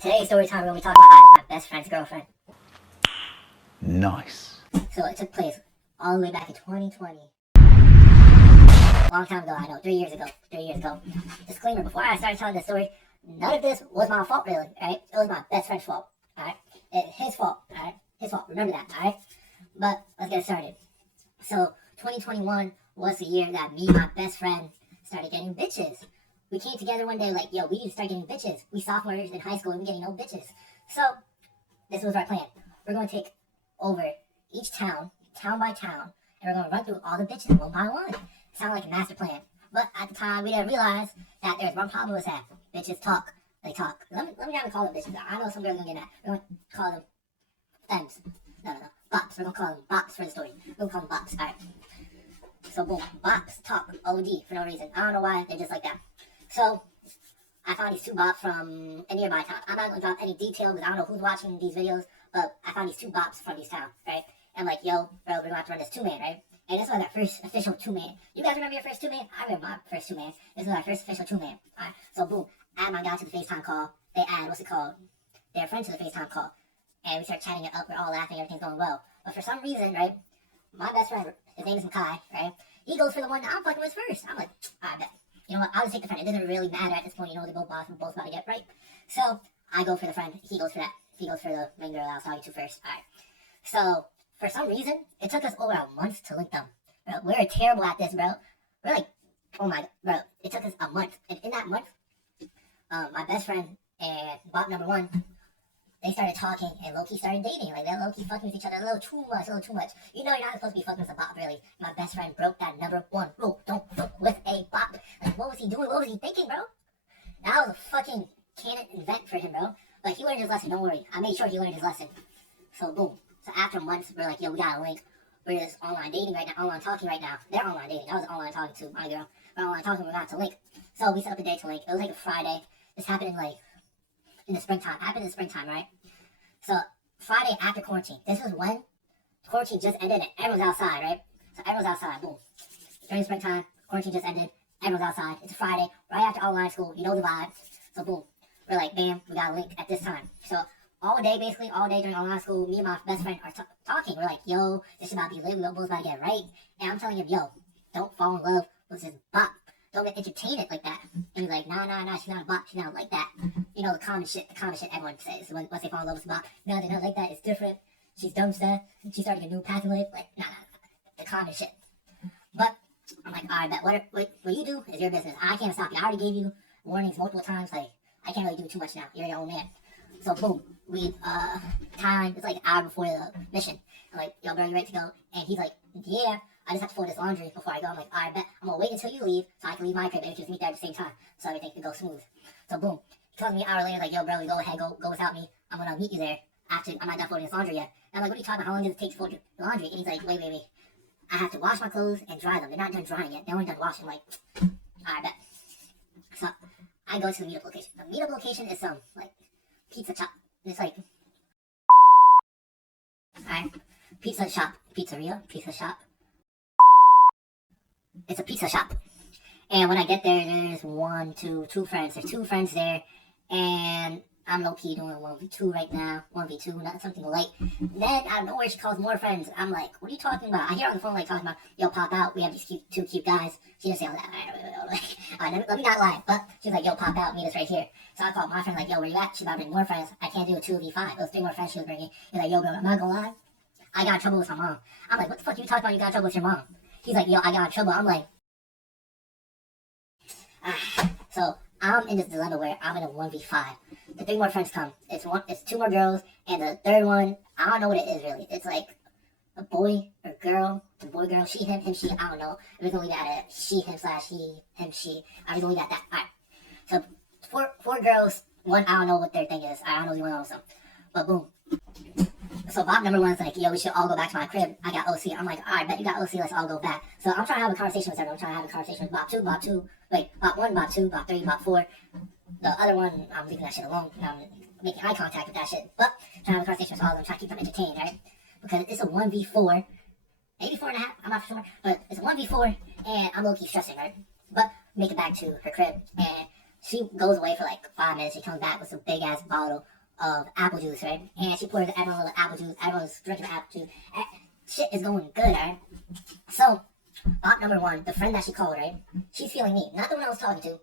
Today's story time, we're going to be talking about my best friend's girlfriend. Nice. So it took place all the way back in 2020. Long time ago, I know, 3 years ago. Disclaimer, before I started telling this story, none of this was my fault, really, alright? It was my best friend's fault, alright? His fault, alright? His fault, remember that, alright? But let's get started. So 2021 was the year that me and my best friend started getting bitches. We came together one day like, yo, we need to start getting bitches. We sophomores in high school and we getting no bitches. So this was our plan. We're going to take over each town by town, and we're going to run through all the bitches one by one. Sound like a master plan. But at the time, we didn't realize that there's one problem with that. Bitches talk. They talk. Let me not even call them bitches. I know some girls are going to get mad. We're going to call them femmes. No. Bops. We're going to call them bops for the story. We're going to call them bops. Alright. So boom. Bops talk OD for no reason. I don't know why. They're just like that. So I found these two bops from a nearby town. I'm not going to drop any details because I don't know who's watching these videos, but I found these two bops from these towns, right? I'm like, yo, bro, we're going to have to run this two-man, right? And this was our first official two-man. You guys remember your first two-man? I remember my first two-man. This was our first official two-man. All right, so boom, add my guy to the FaceTime call. They add, what's it called? Their friend to the FaceTime call. And we start chatting it up. We're all laughing. Everything's going well. But for some reason, right, my best friend, his name is Makai, right? He goes for the one that I'm fucking with first. I'm like, I bet. You know what? I'll just take the friend. It doesn't really matter at this point. You know, they both boss. We're both about to get right. So I go for the friend. He goes for that. He goes for the main girl I was talking to first. All right. So for some reason, it took us over a month to link them. Bro, we're terrible at this, bro. We're like, oh my, bro. It took us a month. And in that month, my best friend and bot number one, they started talking and low-key started dating. Like, they're low-key fucking with each other a little too much. You know you're not supposed to be fucking with a bot, really. My best friend broke that number one rule. Don't fuck with a bot. Like, what was he doing? What was he thinking, bro? That was a fucking canon event for him, bro. Like, he learned his lesson. Don't worry. I made sure he learned his lesson. So, boom. So, after months, we're like, yo, we got a link. We're just online dating right now. Online talking right now. They're online dating. I was online talking to my girl. We're online talking. We're not to link. So, we set up a day to link. It was like a Friday. This happened in the springtime. Right? So, Friday after quarantine. This was when quarantine just ended and everyone's outside, right? So, everyone's outside. Boom. During springtime, quarantine just ended. Everyone's outside. It's a Friday, right after online school. You know the vibe. So, boom. We're like, bam, we got a link at this time. So, all day during online school, me and my best friend are talking. We're like, yo, this is about to be lit. We're both about to get right. And I'm telling him, yo, don't fall in love with this bot. Don't entertain it like that. And he's like, nah, she's not a bot. She's not like that. You know, the common shit everyone says once they fall in love with a bot. No, they're not like that. It's different. She's dumb stuff. She's starting a new path in life. Like, nah. The common shit. But I'm like, all right, what you do is your business. I can't stop you. I already gave you warnings multiple times. Like, I can't really do too much now. You're your own man. So, boom. We, time, it's like an hour before the mission. I'm like, yo, bro, you ready to go? And he's like, yeah. I just have to fold this laundry before I go. I'm like, all right, bet. I'm going to wait until you leave so I can leave my crib and just meet there at the same time so everything can go smooth. So, boom. He tells me an hour later, like, yo, bro, go ahead, go without me. I'm going to meet you there after I'm not done folding this laundry yet. And I'm like, what are you talking about? How long does it take to fold your laundry? And he's like, wait. I have to wash my clothes and dry them. They're not done drying yet. They're only done washing. I'm like, all right, bet. So, I go to the meetup location. The meetup location is some, like, pizza shop. It's like, alright, pizza shop. It's a pizza shop. And when I get there, there's two friends. There's two friends there. And I'm low-key doing 1v2 right now. 1v2, not something light. Then, out of nowhere, she calls more friends. I'm like, what are you talking about? I hear on the phone, like, talking about, yo, pop out. We have these two cute guys. She didn't say all that. Let me not lie. But she's like, yo, pop out. Meet us right here. So I called my friend, like, yo, where you at? She's about to bring more friends. I can't do a 2v5. Those 3 more friends she was bringing. He's like, yo, bro, I'm not gonna lie. I got in trouble with my mom. I'm like, what the fuck you talking about? You got in trouble with your mom? He's like, yo, I got in trouble. I'm like, So I'm in this dilemma where I'm in a 1v5. The 3 more friends come. It's 2 more girls, and the third one, I don't know what it is really. It's like a boy or girl. The boy, girl, she, him, she. I don't know. I'm just gonna leave it at a she, him, / he, him, she. I'm just gonna leave it at that. Alright. So 4 girls. 1, I don't know what their thing is. I don't know what's going on with them. But boom. So bot number 1's like, yo, we should all go back to my crib. I got OC. I'm like, alright, bet you got OC, let's all go back. So I'm trying to have a conversation with everyone. I'm trying to have a conversation with bot 1, bot 2, bot 3, bot 4. The other one, I'm leaving that shit alone. I'm making eye contact with that shit. But trying to have a conversation with all of them, trying to keep them entertained, right? Because it's a 1v4. Maybe 4.5, I'm not for sure. But it's a 1v4, and I'm low-key stressing, right? But make it back to her crib, and she goes away for like 5 minutes. She comes back with some big ass bottle of apple juice, right? And she pours everyone a little apple juice. Everyone's drinking apple juice. Shit is going good, right? So, bot number one, the friend that she called, right? She's feeling me, not the one I was talking to.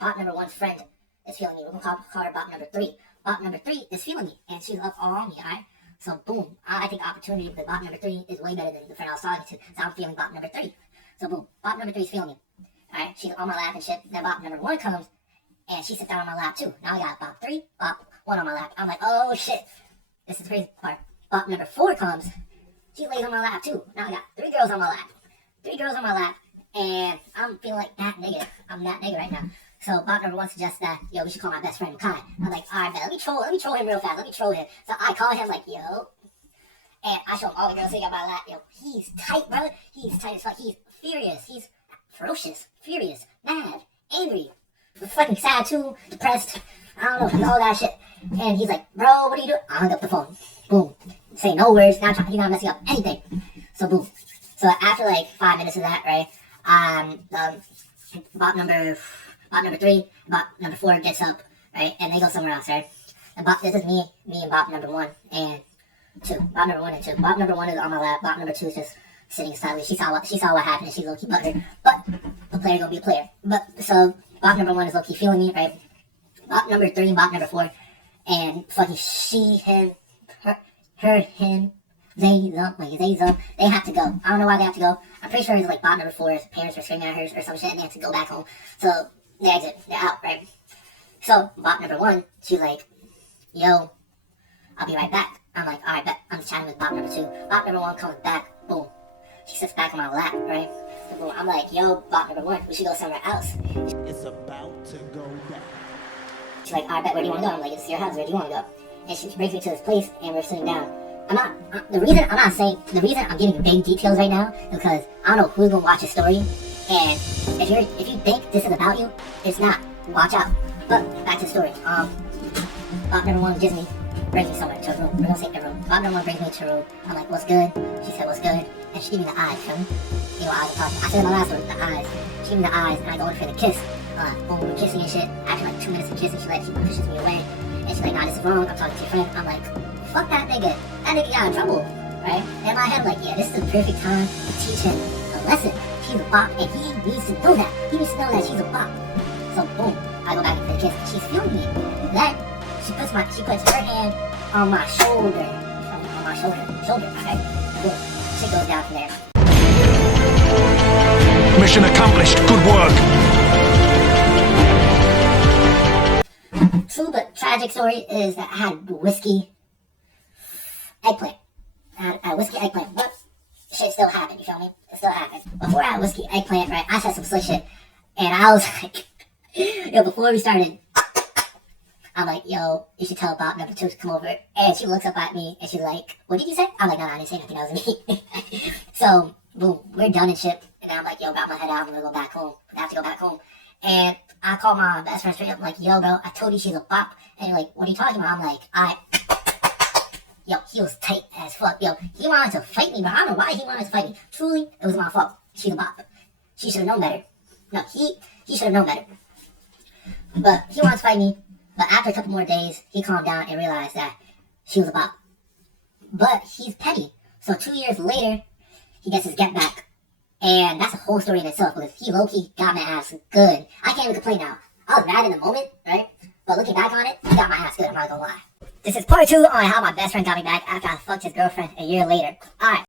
Bot number one's friend is feeling me. We're gonna call her bot number three. Bot number three is feeling me, and she's up all on me, alright? So, boom. I think opportunity with bot number three is way better than the friend I was talking to. So, I'm feeling bot number three. So, boom. Bot number three is feeling me. Alright? She's on my lap and shit. Then bot number one comes, and she sits down on my lap too. Now I got bot three, bot one on my lap. I'm like, oh shit. This is the crazy part. Bot number four comes. She lays on my lap too. Now I got 3 girls on my lap. 3 girls on my lap. And I'm feeling like that nigga. I'm that nigga right now. So bot number one suggests that, yo, we should call my best friend Kai. I'm like, alright, man, let me troll him real fast. Let me troll him. So I call him like, yo. And I show him all the girls sitting on my lap. Yo, he's tight, brother. He's tight as fuck. He's furious. He's ferocious, furious, mad, angry, fucking sad too, depressed. I don't know, he's all that shit. And he's like, bro, what are you doing? I hung up the phone. Boom. Say no words. He's not messing up anything. So boom. So after like 5 minutes of that, right? Bot number three, bot number four gets up, right? And they go somewhere else, right? And this is me and bot number one and two. Bot number one and two. Bot number one is on my lap. Bot number two is just sitting silently. She saw what happened and she's low-key butthurt. But a player gonna be a player. But so bot number one is low-key feeling me, right? Bot number three, bot number four, and fucking she, him, her, him, they have to go. I don't know why they have to go. I'm pretty sure it's like bot number four's parents were screaming at her or some shit and they had to go back home. So they exit, they're out, right? So bot number one, she's like, yo, I'll be right back. I'm like, alright, bet. I'm chatting with bot number two. Bot number one comes back, boom. She sits back on my lap, right? So boom, I'm like, yo, bot number one, we should go somewhere else. It's about to go down. She's like, alright, bet, where do you want to go? I'm like, it's your house, where do you want to go? And she brings me to this place, and we're sitting down. The reason I'm giving big details right now is because I don't know who's gonna watch this story, and if you think this is about you, it's not. Watch out. But back to the story. Bot number one gives me, brings me somewhere to a room. We're gonna say the room. Bot number one brings me to a room. I'm like, what's good? She said, what's good? And she gave me the eyes, feel me? You know, eyes are talking. I said in my last one, the eyes. She gave me the eyes, and I go in for the kiss. Boom, we're kissing and shit. After like 2 minutes of kissing, she pushes me away. And she's like, nah, this is wrong. I'm talking to your friend. I'm like, fuck that nigga. That nigga got in trouble, right? And in my head, I'm like, yeah, this is the perfect time to teach him a lesson. She's a bop, and he needs to know that. He needs to know that she's a bop. So boom, I go back in for the kiss. She's feeling me. Then she puts her hand on my shoulder. On my shoulder, okay? Boom. Shit goes down from there. Mission accomplished. Good work. True but tragic story is that I had whiskey eggplant. I had whiskey eggplant, but shit still happened, you feel me? It still happened. Before I had whiskey eggplant, right, I said some slick shit, and I was like, yo, before we started, I'm like, yo, you should tell bot number two to come over, and she looks up at me, and she's like, what did you say? I'm like, no, I didn't say nothing, that was me. So, boom, we're done and shit, and then I'm like, yo, got my head out, I'm gonna go back home. I have to go back home. And I call my best friend straight up, I'm like, yo, bro, I told you she's a bop. And you're like, what are you talking about? I'm like, yo, he was tight as fuck. Yo, he wanted to fight me, but I don't know why he wanted to fight me. Truly, it was my fault. She's a bop. She should have known better. No, he should have known better. But he wanted to fight me. But after a couple more days, he calmed down and realized that she was a bop. But he's petty. So 2 years later, he gets his get back. And that's a whole story in itself because he low-key got my ass good. I can't even complain now. I was mad in the moment, right? But looking back on it, he got my ass good, I'm not gonna lie. This is part 2 on how my best friend got me back after I fucked his girlfriend a year later. Alright,